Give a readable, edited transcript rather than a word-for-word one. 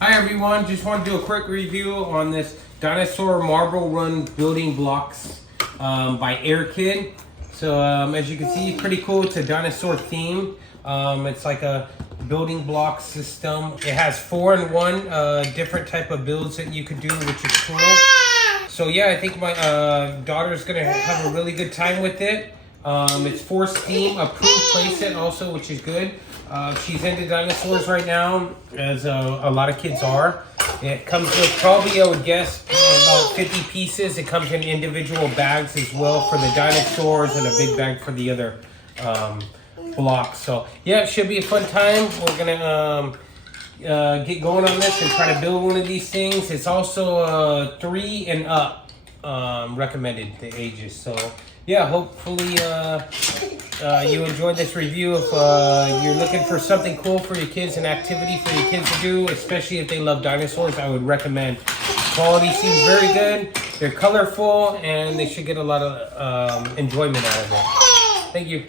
Hi everyone, just want to do a quick review on this Dinosaur Marble Run building blocks by Airkid. So as you can see, pretty cool. It's a dinosaur theme. It's like a building block system. It has 4-in-1 different type of builds that you could do, which is cool. So yeah, I think my daughter's gonna have a really good time with it. It's for Steam approved playset also, which is good. She's into dinosaurs right now, as a lot of kids are. It comes with probably, I would guess, about 50 pieces. It comes in individual bags as well for the dinosaurs and a big bag for the other blocks. So yeah, it should be a fun time. We're gonna get going on this and try to build one of these things. It's also 3 and up recommended, the ages. So yeah, hopefully you enjoyed this review. If you're looking for something cool for your kids, an activity for your kids to do, especially if they love dinosaurs, I would recommend. Quality seems very good. They're colorful and they should get a lot of enjoyment out of it. Thank you.